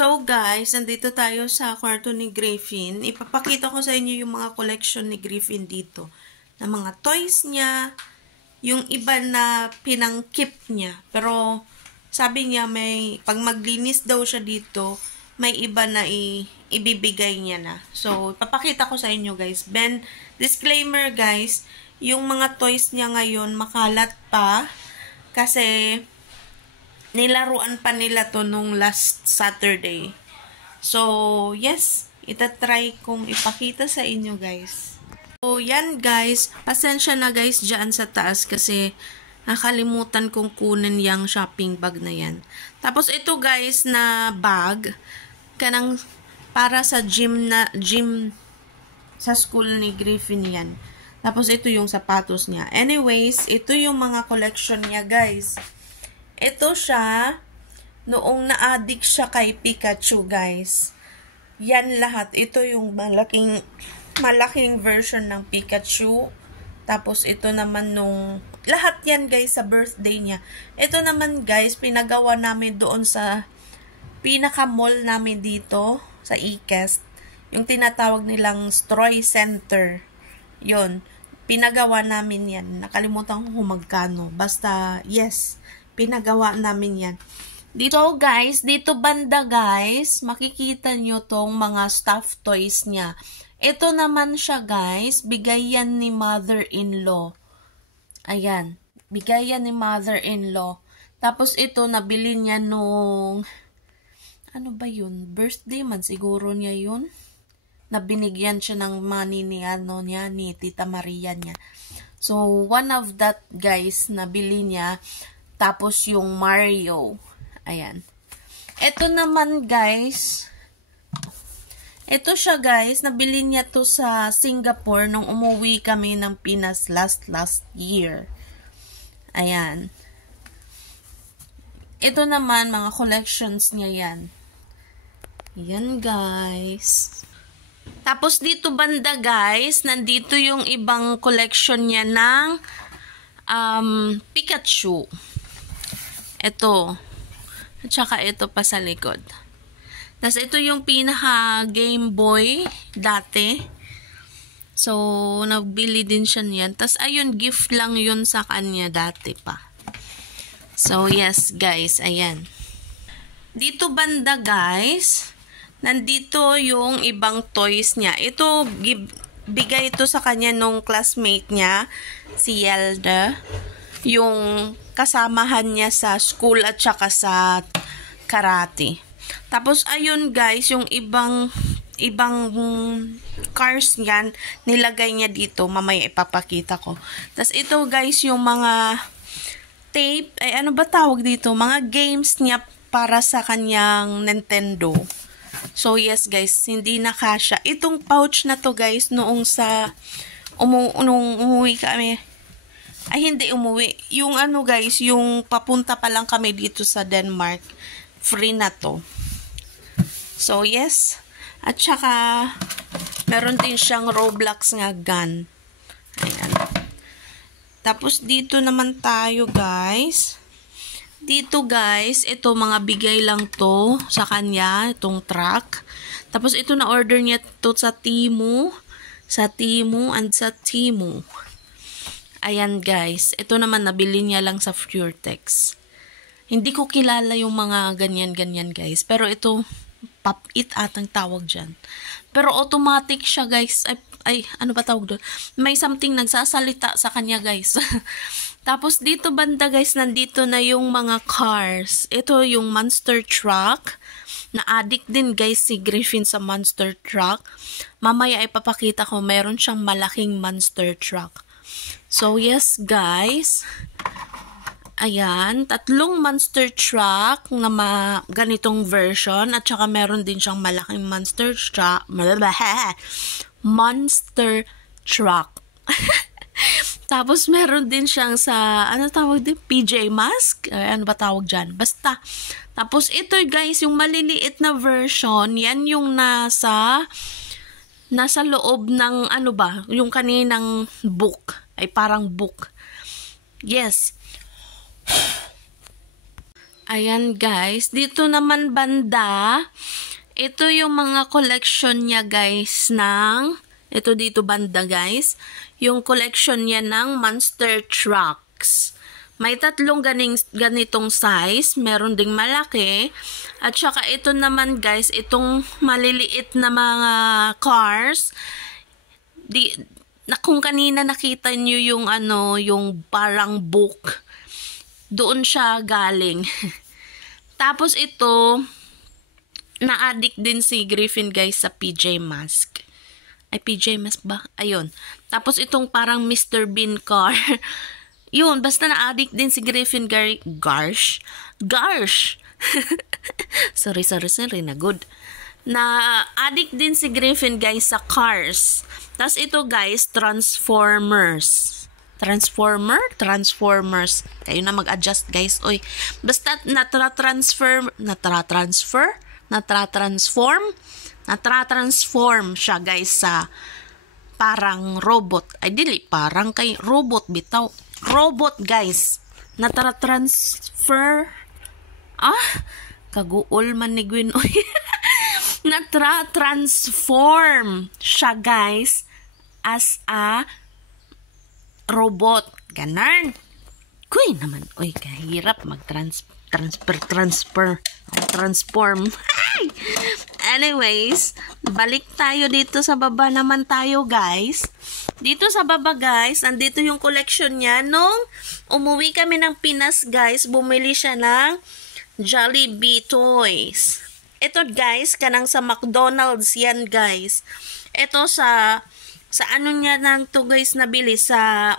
So guys, nandito tayo sa kwarto ni Griffin. Ipapakita ko sa inyo yung mga collection ni Griffin dito. Na mga toys niya, yung iba na pinangkip niya. Pero sabi niya pag maglinis daw siya dito, may iba na ibibigay niya na. So, ipapakita ko sa inyo guys. Ben, disclaimer guys, yung mga toys niya ngayon makalat pa kasi nilaruan pa nila to nung last Saturday. So, yes, itatry kong ipakita sa inyo guys. So, yan guys, pasensya na guys dyan sa taas kasi nakalimutan kong kunin yung shopping bag na yan. Tapos ito guys na bag, kanang para sa gym sa school ni Griffin yan. Tapos ito yung sapatos niya. Anyways, ito yung mga collection niya guys. Ito siya, noong na-addict siya kay Pikachu, guys. Yan lahat. Ito yung malaking version ng Pikachu. Tapos, ito naman lahat yan, guys, sa birthday niya. Ito naman, guys, pinagawa namin doon sa pinaka-mall namin dito, sa Ikest. Yung tinatawag nilang Stroy Center. Yun. Pinagawa namin yan. Nakalimutan ko kung magkano. Basta, yes. Pinagawa namin yan. Dito guys, dito banda guys, makikita nyo tong mga stuffed toys niya. Ito naman siya guys, bigay yan ni mother-in-law. Ayan, bigay yan ni mother-in-law. Tapos ito, nabili niya nung, ano ba yun? Birthday man siguro niya yun. Nabinigyan siya ng money ni Tita Maria niya. So, one of that guys, nabili niya. Tapos yung Mario. Ayan. Ito naman guys. Ito siya guys. Nabili niya to sa Singapore nung umuwi kami ng Pinas last year. Ayan. Ito naman mga collections niya yan. Ayan guys. Tapos dito banda guys. Nandito yung ibang collection niya ng Pikachu. Ito. At saka ito pa sa likod. Tapos ito yung pinaka Game Boy dati. So, nagbili din siya niyan. Tapos ayun, gift lang yun sa kanya dati pa. So, yes guys, ayan. Dito banda guys, nandito yung ibang toys niya. Ito, bigay ito sa kanya nung classmate niya, si Yelda. Yung kasamahan niya sa school at saka sa karate. Tapos ayun guys, yung ibang cars niyan, nilagay niya dito. Mamaya ipapakita ko. Tapos ito guys, yung mga tape, ano ba tawag dito? Mga games niya para sa kanyang Nintendo. So yes guys, hindi na kasya. Itong pouch na to guys, noong umuwi kami. Ay, hindi umuwi. Yung ano guys, yung papunta pa lang kami dito sa Denmark, free na to. So, yes. At saka, meron din siyang Roblox nga gun. Ayan. Tapos, dito naman tayo guys. Dito guys, ito mga bigay lang to sa kanya, itong truck. Tapos, ito na order niya to sa Temu. Sa Temu and sa Temu. Ayan guys, ito naman nabili niya lang sa Puretex. Hindi ko kilala yung mga ganyan-ganyan guys. Pero ito, pop-it atang tawag dyan. Pero automatic siya guys. Ay, ano ba tawag doon? May something nagsasalita sa kanya guys. Tapos dito banda guys, nandito na yung mga cars. Ito yung monster truck. Na-addict din guys si Griffin sa monster truck. Mamaya ipapakita ko, meron siyang malaking monster truck. So, yes, guys. Ayan. 3 monster truck na ganitong version. At saka meron din siyang malaking monster truck. Monster truck. Tapos, meron din siyang sa, ano tawag din? PJ Mask? Ano ba tawag dyan? Basta. Tapos, ito guys, yung maliliit na version, yan yung nasa loob ng, ano ba? Yung kaninang book. Ay parang book. Yes. Ayan guys, dito naman banda, ito yung mga collection niya guys ito dito banda guys, yung collection niya ng monster trucks. May tatlong ganitong size, meron ding malaki, at saka ito naman guys, itong maliliit na mga cars. Kung kanina nakita niyo yung yung parang book, doon siya galing. Tapos ito, na-addict din si Griffin guys sa PJ Masks. Ay, PJ Masks ba? Ayun. Tapos itong parang Mr. Bean car. Yun, basta na-addict din si Griffin Garsh. sorry, na good. Na-addict din si Griffin guys sa cars. Tapos ito guys, Transformers. Kayo na mag-adjust guys. Oy, basta natra-transform siya guys sa parang robot. Ay, dili, parang kay robot bitaw. Robot guys. Natra-transfer. Kaguol man ni Gwen. Natra-transform siya guys as a robot. Ganon. Kuy naman. Uy, kahirap transform. Anyways, balik tayo dito sa baba naman tayo guys. Dito sa baba guys, andito yung collection niya. Nung umuwi kami ng Pinas guys, bumili siya ng Jollibee toys. Ito guys, kanang sa McDonald's yan guys. Ito sa ano niya nang to guys nabili sa,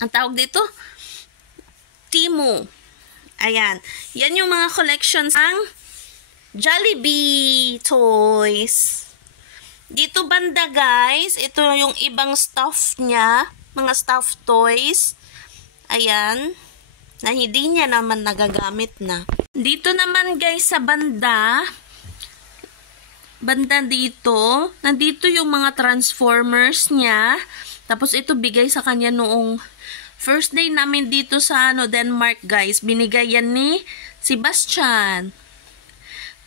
ang tawag dito? Temu. Ayan. Yan yung mga collections ng Jollibee toys. Dito banda guys, ito yung ibang stuff niya, mga stuff toys. Ayan. Na hindi niya naman nagagamit na. Dito naman guys sa banda dito, nandito yung mga Transformers niya. Tapos ito bigay sa kanya noong first day namin dito sa Denmark guys. Binigay yan ni Sebastian.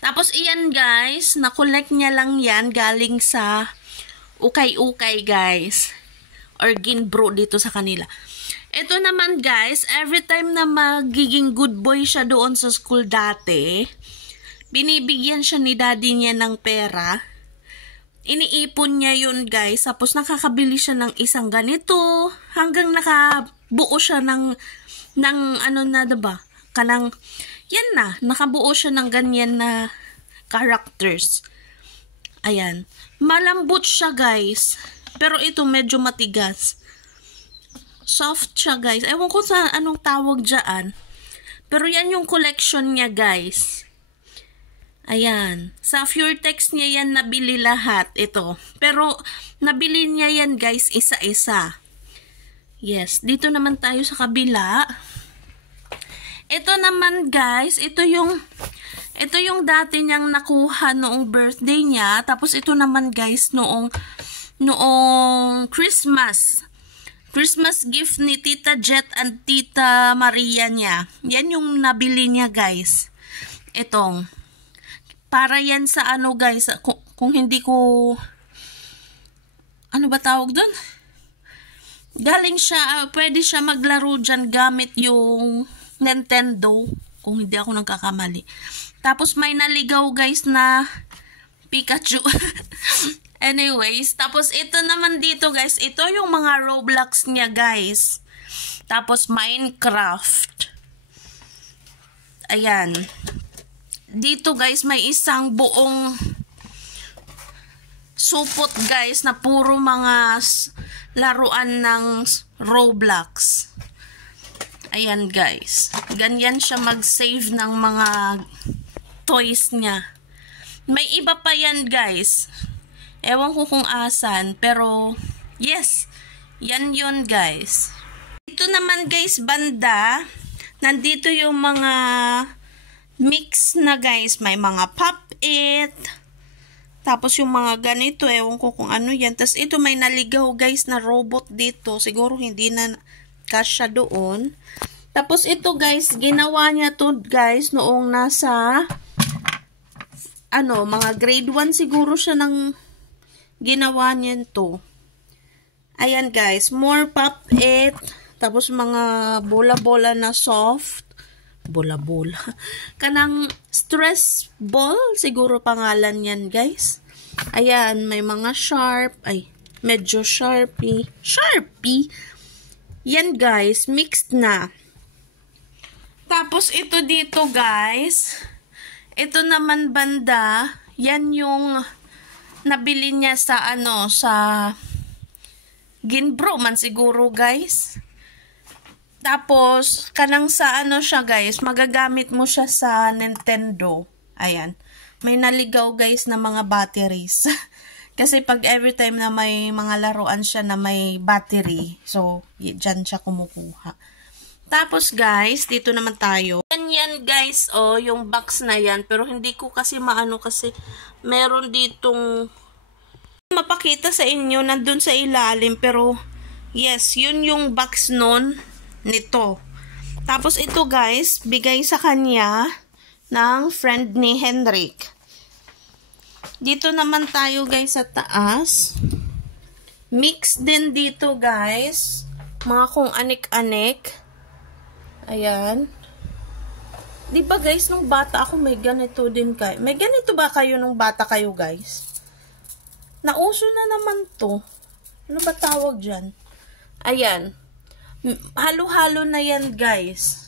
Tapos iyan guys, na-collect niya lang yan galing sa ukay-ukay guys. Or ginbro dito sa kanila. Ito naman guys, every time na magiging good boy siya doon sa school dati, binibigyan siya ni daddy niya ng pera. Iniipon niya yun guys. Tapos nakakabili siya ng isang ganito. Hanggang nakabuo siya ng ano na diba? Kanang, yan na. Nakabuo siya ng ganyan na characters. Ayan. Malambot siya guys. Pero ito medyo matigas. Soft siya guys. Ewan ko sa anong tawag dyan. Pero yan yung collection niya guys. Ayan. Sa Furetex niya yan nabili lahat ito. Pero nabili niya yan guys isa-isa. Yes. Dito naman tayo sa kabila. Ito naman guys. Ito yung dati niyang nakuha noong birthday niya. Tapos ito naman guys noong Christmas. Christmas gift ni Tita Jet and Tita Maria niya. Yan yung nabili niya guys. Itong. Para yan sa ano guys. Kung hindi ko... Ano ba tawag dun? Galing siya. Pwede siya maglaro dyan gamit yung Nintendo. Kung hindi ako nagkakamali. Tapos may naligaw guys na Pikachu. Anyways, tapos ito naman dito guys, ito yung mga Roblox niya guys. Tapos Minecraft. Ayan. Dito guys, may isang buong supot guys na puro mga laruan ng Roblox. Ayan guys. Ganyan siya mag-save ng mga toys niya. May iba pa yan guys. Ewan ko kung asan, pero yes, yan yun guys. Ito naman guys, banda, nandito yung mga mix na guys, may mga pop-it, tapos yung mga ganito, ewan ko kung ano yan. Tapos ito may naligaw guys na robot dito, siguro hindi na kasya doon. Tapos ito guys, ginawa niya to guys noong nasa mga grade 1 siguro siya nang ginawa niya to. Ayan guys, more pop-it. Tapos mga bola-bola na soft. Bola-bola. Kanang stress ball, siguro pangalan yan guys. Ayan, may mga sharp. Ay, medyo sharpie. Sharpie. Yan guys, mixed na. Tapos ito dito guys. Ito naman banda. Yan yung nabili niya sa sa Ginbro man siguro guys. Tapos, kanang sa siya guys, magagamit mo siya sa Nintendo. Ayan. May naligaw guys na mga batteries. Kasi pag every time na may mga laruan siya na may battery, so, dyan siya kumukuha. Tapos guys, dito naman tayo. Yan guys, yung box na yan. Pero hindi ko kasi maano kasi meron ditong mapakita sa inyo, nandun sa ilalim, pero yes, yun yung box nun nito. Tapos ito guys, bigay sa kanya ng friend ni Henrik. Dito naman tayo guys sa taas. Mix din dito guys, mga kung anik-anik. Ayan. Diba guys, nung bata ako may ganito din kayo. May ganito ba kayo nung bata kayo guys? Nauso na naman to. Ano ba tawag dyan? Ayan. Halo-halo na yan, guys.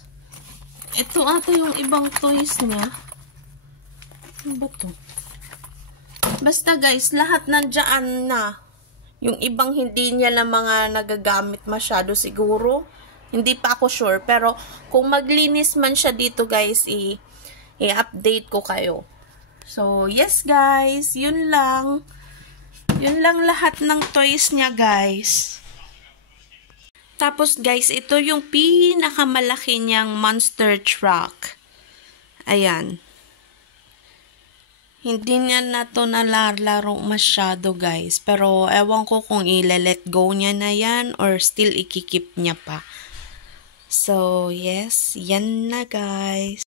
Ito ata yung ibang toys niya. Ano ba to? Basta, guys, lahat nandiyan na. Yung ibang hindi niya na mga nagagamit masyado siguro. Hindi pa ako sure. Pero, kung maglinis man siya dito, guys, i-update ko kayo. So, yes, guys. Yun lang. Yun lang lahat ng toys niya, guys. Tapos, guys, ito yung pinakamalaki niyang monster truck. Ayan. Hindi niya na to nalalaro masyado, guys. Pero, ewan ko kung i-let go niya na yan or still ikikip niya pa. So, yes. Yan na, guys.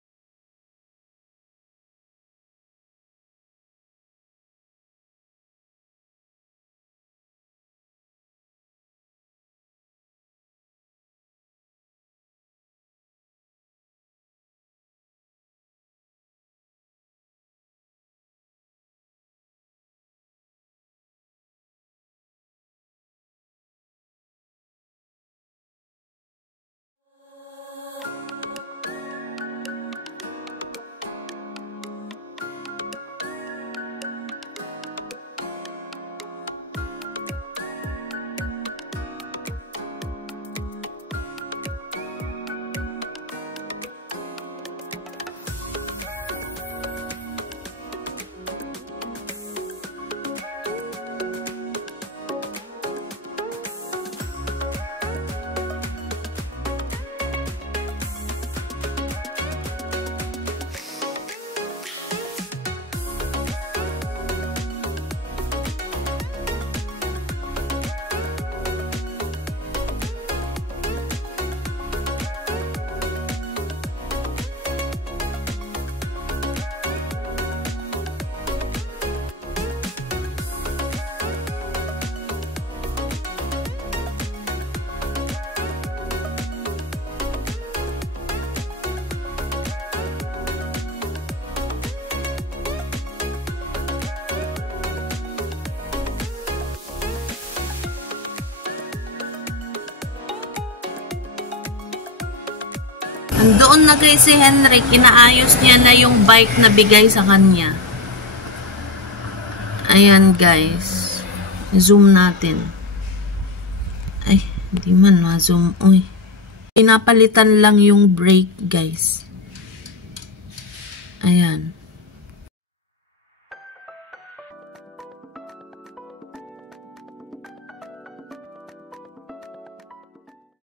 Doon na guys si Henrik, inaayos niya na yung bike na bigay sa kanya. Ayan guys. Zoom natin. Ay, hindi man ma-zoom. Uy. Pinapalitan lang yung brake guys. Ayan.